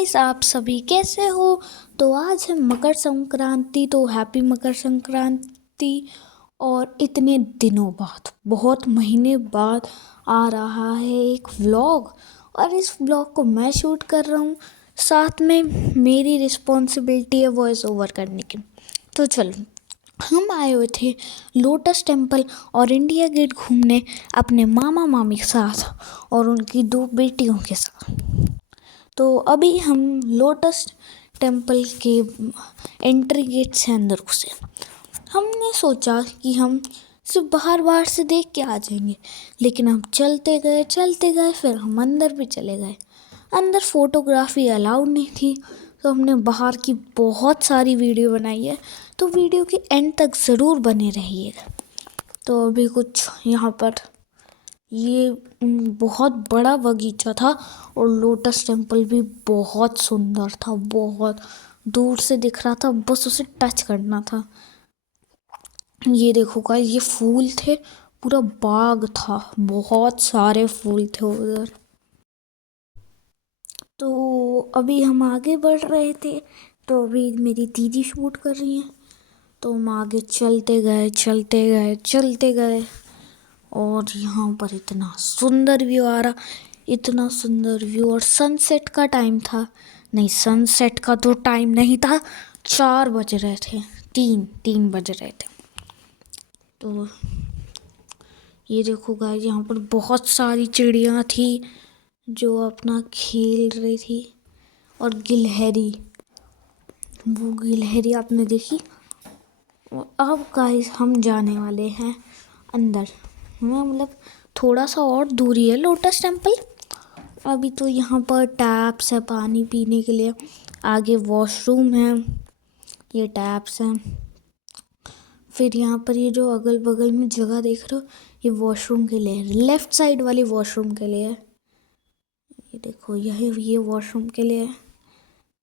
Guys, आप सभी कैसे हो। तो आज है मकर संक्रांति, तो हैप्पी मकर संक्रांति। और इतने दिनों बाद, बहुत महीने बाद आ रहा है एक व्लॉग। और इस व्लॉग को मैं शूट कर रहा हूँ, साथ में मेरी रिस्पॉन्सिबिलिटी है वॉइस ओवर करने की। तो चलो, हम आए हुए थे लोटस टेम्पल और इंडिया गेट घूमने अपने मामा मामी के साथ और उनकी 2 बेटियों के साथ। तो अभी हम लोटस टेम्पल के एंट्री गेट से अंदर घुसे। हमने सोचा कि हम सिर्फ बाहर बाहर से देख के आ जाएंगे, लेकिन हम चलते गए, फिर हम अंदर भी चले गए। अंदर फोटोग्राफी अलाउड नहीं थी, तो हमने बाहर की बहुत सारी वीडियो बनाई है। तो वीडियो के एंड तक ज़रूर बने रहिएगा। तो अभी कुछ यहाँ पर ये बहुत बड़ा बगीचा था और लोटस टेम्पल भी बहुत सुंदर था, बहुत दूर से दिख रहा था, बस उसे टच करना था। ये देखो गाइस, ये फूल थे, पूरा बाग था, बहुत सारे फूल थे उधर। तो अभी हम आगे बढ़ रहे थे, तो अभी मेरी दीदी शूट कर रही हैं। तो हम आगे चलते गए और यहाँ पर इतना सुंदर व्यू आ रहा, इतना सुंदर व्यू। और सनसेट का टाइम था, नहीं सनसेट का तो टाइम नहीं था, 4 बज रहे थे, 3 बज रहे थे। तो ये देखो गाइस, यहाँ पर बहुत सारी चिड़िया थी जो अपना खेल रही थी। और गिलहरी, वो गिलहरी आपने देखी। अब गाइस हम जाने वाले हैं अंदर, मतलब थोड़ा सा और दूरी है लोटस टेम्पल। अभी तो यहाँ पर टैप्स है पानी पीने के लिए, आगे वॉशरूम है, ये टैप्स हैं। फिर यहाँ पर ये जो अगल बगल में जगह देख रहे हो, ये वॉशरूम के लिए है, लेफ्ट साइड वाली वॉशरूम के लिए है। ये देखो, ये वॉशरूम के लिए है,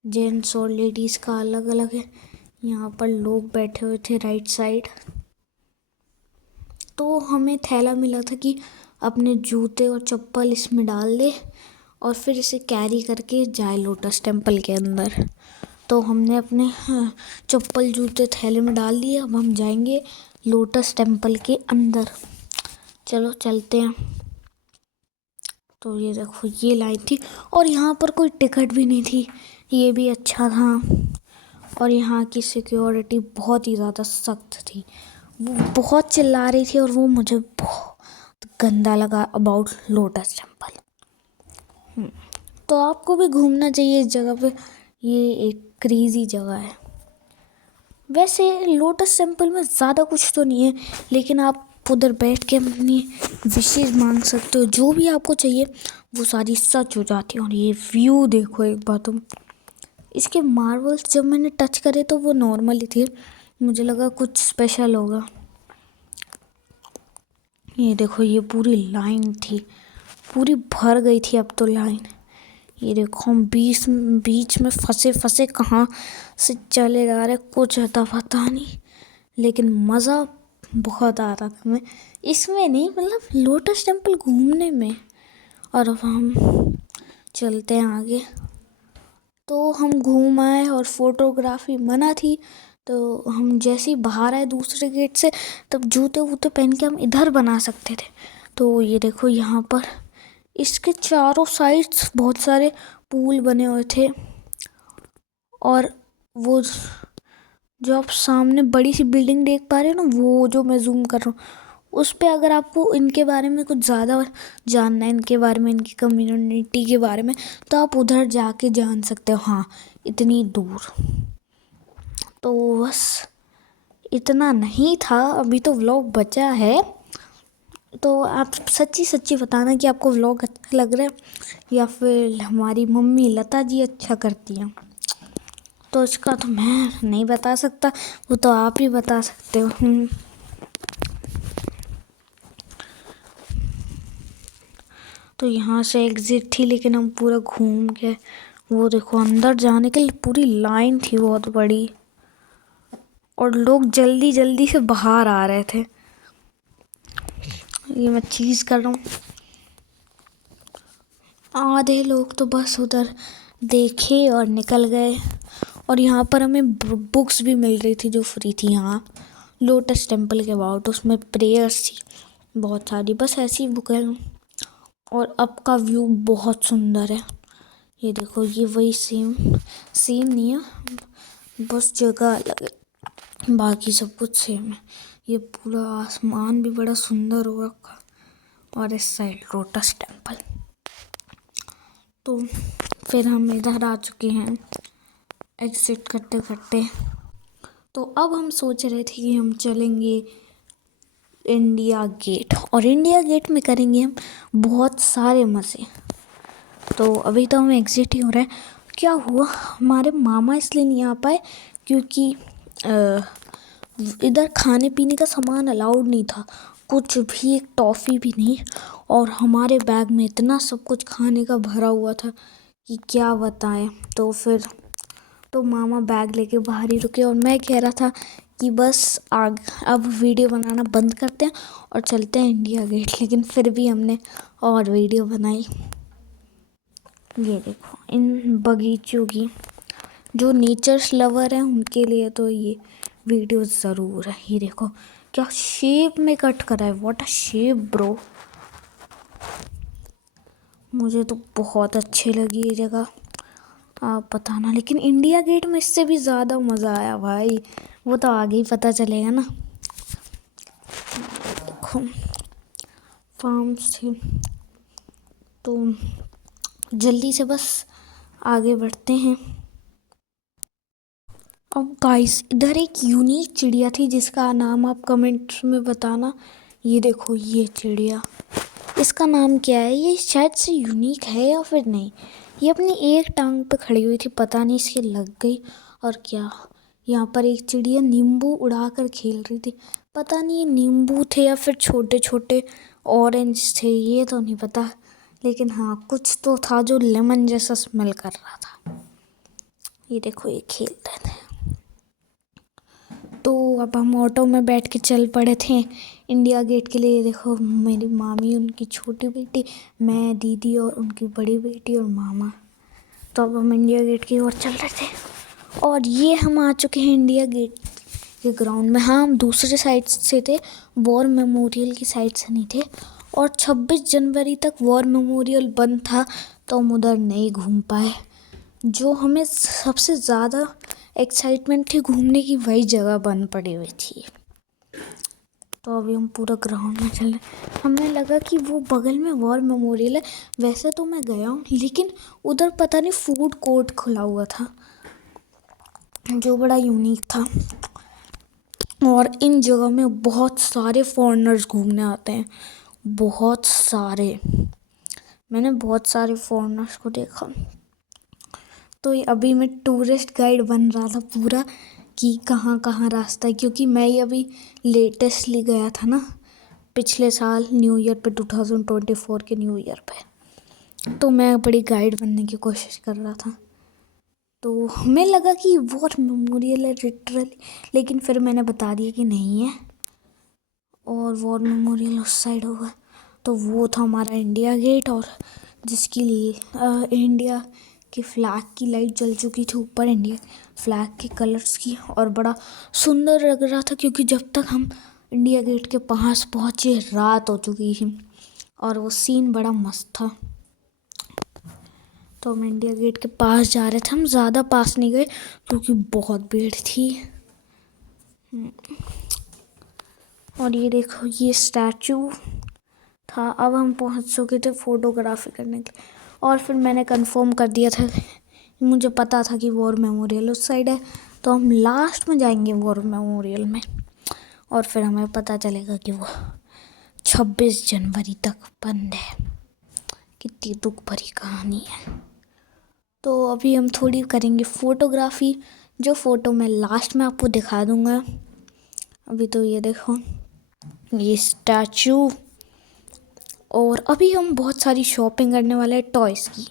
जेंट्स और लेडीज़ का अलग अलग है। यहाँ पर लोग बैठे हुए थे राइट साइड। तो हमें थैला मिला था कि अपने जूते और चप्पल इसमें डाल दे और फिर इसे कैरी करके जाए लोटस टेम्पल के अंदर। तो हमने अपने चप्पल जूते थैले में डाल दिए। अब हम जाएंगे लोटस टेम्पल के अंदर। चलो चलते हैं। तो ये देखो, ये लाइन थी और यहाँ पर कोई टिकट भी नहीं थी, ये भी अच्छा था। और यहाँ की सिक्योरिटी बहुत ही ज़्यादा सख्त थी, वो बहुत चिल्ला रही थी और वो मुझे बहुत गंदा लगा अबाउट लोटस टेम्पल। तो आपको भी घूमना चाहिए इस जगह पे, ये एक क्रेज़ी जगह है। वैसे लोटस टेम्पल में ज़्यादा कुछ तो नहीं है, लेकिन आप उधर बैठ के अपनी विशेष मांग सकते हो, जो भी आपको चाहिए वो सारी सच हो जाती है। और ये व्यू देखो एक बार तुम, इसके मार्बल्स जब मैंने टच करे तो वो नॉर्मल ही थे, मुझे लगा कुछ स्पेशल होगा। ये देखो, ये पूरी लाइन थी, पूरी भर गई थी अब तो लाइन। ये देखो, हम बीच में फंसे कहाँ से चले जा रहे, कुछ अता पता नहीं, लेकिन मज़ा बहुत आ रहा था हमें इसमें, नहीं मतलब लोटस टेम्पल घूमने में। और अब हम चलते हैं आगे। तो हम घूम आए और फोटोग्राफी मना थी, तो हम जैसे ही बाहर आए दूसरे गेट से, तब जूते वूते पहन के हम इधर बना सकते थे। तो ये देखो, यहाँ पर इसके चारों साइड्स बहुत सारे पूल बने हुए थे। और वो जो आप सामने बड़ी सी बिल्डिंग देख पा रहे हो ना, वो जो मैं जूम कर रहा हूँ, उस पे अगर आपको इनके बारे में कुछ ज़्यादा जानना है, इनके बारे में, इनकी कम्युनिटी के बारे में, तो आप उधर जाके जान सकते हो। हाँ, इतनी दूर। तो बस इतना नहीं था, अभी तो व्लॉग बचा है। तो आप सच्ची बताना कि आपको व्लॉग अच्छा लग रहा है या फिर हमारी मम्मी लता जी अच्छा करती हैं। तो इसका तो मैं नहीं बता सकता, वो तो आप ही बता सकते हो। तो यहाँ से एग्ज़िट थी, लेकिन हम पूरा घूम के, वो देखो अंदर जाने के लिए पूरी लाइन थी बहुत बड़ी, और लोग जल्दी से बाहर आ रहे थे। ये मैं चीज़ कर रहा हूँ, आधे लोग तो बस उधर देखे और निकल गए। और यहाँ पर हमें बुक्स भी मिल रही थी जो फ्री थी। यहाँ लोटस टेम्पल के अबाउट, उसमें प्रेयर्स थी बहुत सारी, बस ऐसी बुक है। और अब का व्यू बहुत सुंदर है। ये देखो, ये वही सेम नहीं है, बस जगह अलग है, बाकी सब कुछ सेम है। ये पूरा आसमान भी बड़ा सुंदर हो रखा, और इस साइड लोटस टेम्पल। तो फिर हम इधर आ चुके हैं एग्जिट करते करते। तो अब हम सोच रहे थे कि हम चलेंगे इंडिया गेट, और इंडिया गेट में करेंगे हम बहुत सारे मज़े। तो अभी तो हम एग्जिट ही हो रहे हैं। क्या हुआ, हमारे मामा इसलिए नहीं आ पाए क्योंकि इधर खाने पीने का सामान अलाउड नहीं था, कुछ भी, एक टॉफ़ी भी नहीं। और हमारे बैग में इतना सब कुछ खाने का भरा हुआ था कि क्या बताएं। तो फिर तो मामा बैग लेके बाहर ही रुके, और मैं कह रहा था कि बस अब वीडियो बनाना बंद करते हैं और चलते हैं इंडिया गेट। लेकिन फिर भी हमने और वीडियो बनाई। ये देखो इन बगीचों की, जो नेचर्स लवर हैं उनके लिए तो ये वीडियो ज़रूर है। ये देखो क्या शेप में कट करा है, व्हाट अ शेप ब्रो। मुझे तो बहुत अच्छी लगी ये जगह, आप बताना। लेकिन इंडिया गेट में इससे भी ज़्यादा मज़ा आया भाई, वो तो आगे ही पता चलेगा ना। देखो फार्म्स थे, तो जल्दी से बस आगे बढ़ते हैं। अब गाइस इधर एक यूनिक चिड़िया थी जिसका नाम आप कमेंट्स में बताना। ये देखो ये चिड़िया, इसका नाम क्या है, ये शायद से यूनिक है या फिर नहीं। ये अपनी एक टांग पे खड़ी हुई थी, पता नहीं इसके लग गई और क्या। यहाँ पर एक चिड़िया नींबू उड़ा कर खेल रही थी, पता नहीं ये नींबू थे या फिर छोटे छोटे ऑरेंज थे, ये तो नहीं पता। लेकिन हाँ कुछ तो था जो लेमन जैसा स्मेल कर रहा था। ये देखो ये खेल रहे थे। तो अब हम ऑटो में बैठ के चल पड़े थे इंडिया गेट के लिए। देखो मेरी मामी, उनकी छोटी बेटी, मैं, दीदी और उनकी बड़ी बेटी और मामा। तो अब हम इंडिया गेट की ओर चल रहे थे, और ये हम आ चुके हैं इंडिया गेट के ग्राउंड में। हाँ हम दूसरे साइड से थे, वॉर मेमोरियल की साइड से नहीं थे। और 26 जनवरी तक वॉर मेमोरियल बंद था, तो हम उधर नहीं घूम पाए। जो हमें सबसे ज़्यादा एक्साइटमेंट थी घूमने की, वही जगह बंद पड़ी हुई थी। तो अभी हम पूरा ग्राउंड में चले। हमें लगा कि वो बगल में वॉर मेमोरियल है। वैसे तो मैं गया हूँ, लेकिन उधर पता नहीं फूड कोर्ट खुला हुआ था जो बड़ा यूनिक था। और इन जगह में बहुत सारे फॉरेनर्स घूमने आते हैं, बहुत सारे। मैंने बहुत सारे फॉरेनर्स को देखा। तो अभी मैं टूरिस्ट गाइड बन रहा था पूरा कि कहाँ कहाँ रास्ता है, क्योंकि मैं ही अभी लेटेस्टली गया था ना पिछले साल न्यू ईयर पे, 2024 के न्यू ईयर पे। तो मैं बड़ी गाइड बनने की कोशिश कर रहा था। तो हमें लगा कि वॉर मेमोरियल है लिटरली, लेकिन फिर मैंने बता दिया कि नहीं है, और वॉर मेमोरियल उस साइड होगा। तो वो था हमारा इंडिया गेट, और जिसकी इंडिया की फ्लैग की लाइट जल चुकी थी ऊपर, इंडिया फ्लैग के कलर्स की, और बड़ा सुंदर लग रहा था। क्योंकि जब तक हम इंडिया गेट के पास पहुँचे रात हो चुकी थी, और वो सीन बड़ा मस्त था। तो हम इंडिया गेट के पास जा रहे थे, हम ज़्यादा पास नहीं गए क्योंकि बहुत भीड़ थी। और ये देखो ये स्टैचू था। अब हम पहुंच चुके थे फ़ोटोग्राफी करने के लिए, और फिर मैंने कंफर्म कर दिया था, मुझे पता था कि वॉर मेमोरियल उस साइड है, तो हम लास्ट में जाएंगे वॉर मेमोरियल में, और फिर हमें पता चलेगा कि वो 26 जनवरी तक बंद है। कितनी दुख भरी कहानी है। तो अभी हम थोड़ी करेंगे फ़ोटोग्राफी, जो फ़ोटो मैं लास्ट में आपको दिखा दूँगा। अभी तो ये देखो ये स्टैचू, और अभी हम बहुत सारी शॉपिंग करने वाले हैं टॉयज़ की।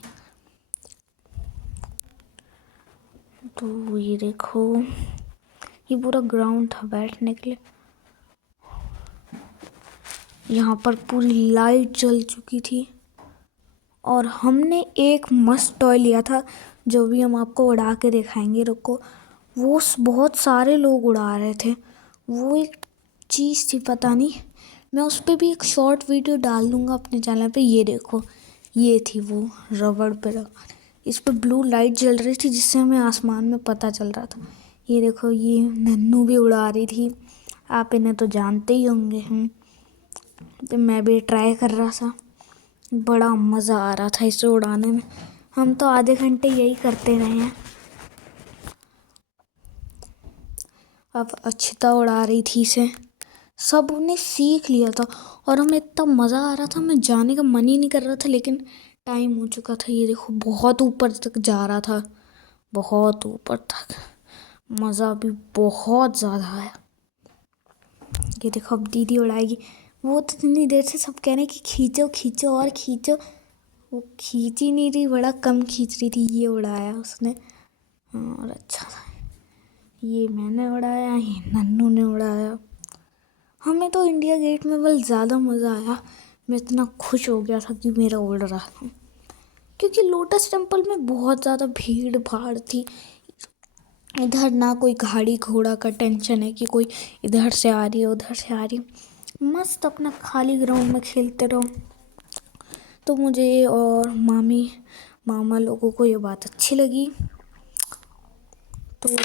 तो ये देखो ये पूरा ग्राउंड था बैठने के लिए। यहाँ पर पूरी लाइट जल चुकी थी, और हमने एक मस्त टॉय लिया था जो भी हम आपको उड़ा के दिखाएंगे, रुको। वो बहुत सारे लोग उड़ा रहे थे। वो एक चीज़ थी, पता नहीं, मैं उस पर भी एक शॉर्ट वीडियो डाल दूँगा अपने चैनल पे। ये देखो, ये थी वो रबड़ पे इस पर ब्लू लाइट जल रही थी जिससे हमें आसमान में पता चल रहा था। ये देखो, ये नन्नू भी उड़ा रही थी। आप इन्हें तो जानते ही होंगे। तो मैं भी ट्राई कर रहा था, बड़ा मज़ा आ रहा था इसे उड़ाने में। हम तो आधे घंटे यही करते रहे हैं। अब अक्षिता उड़ा रही थी इसे, सब ने सीख लिया था और हमें इतना मज़ा आ रहा था, हमें जाने का मन ही नहीं कर रहा था, लेकिन टाइम हो चुका था। ये देखो, बहुत ऊपर तक जा रहा था, बहुत ऊपर तक। मज़ा भी बहुत ज़्यादा आया। ये देखो, अब दीदी उड़ाएगी। वो तो इतनी देर से सब कह रहे हैं कि खींचो खींचो और खींचो, वो खींच ही नहीं रही, बड़ा कम खींच रही थी। ये उड़ाया उसने और अच्छा था। ये मैंने उड़ाया, ये नन्नू ने उड़ाया। हमें तो इंडिया गेट में बल ज़्यादा मज़ा आया। मैं इतना खुश हो गया था कि मेरा उड़ रहा था, क्योंकि लोटस टेम्पल में बहुत ज़्यादा भीड़ भाड़ थी। इधर ना कोई गाड़ी घोड़ा का टेंशन है कि कोई इधर से आ रही है उधर से आ रही है। मस्त अपना खाली ग्राउंड में खेलते रहो। तो मुझे और मामा लोगों को ये बात अच्छी लगी। तो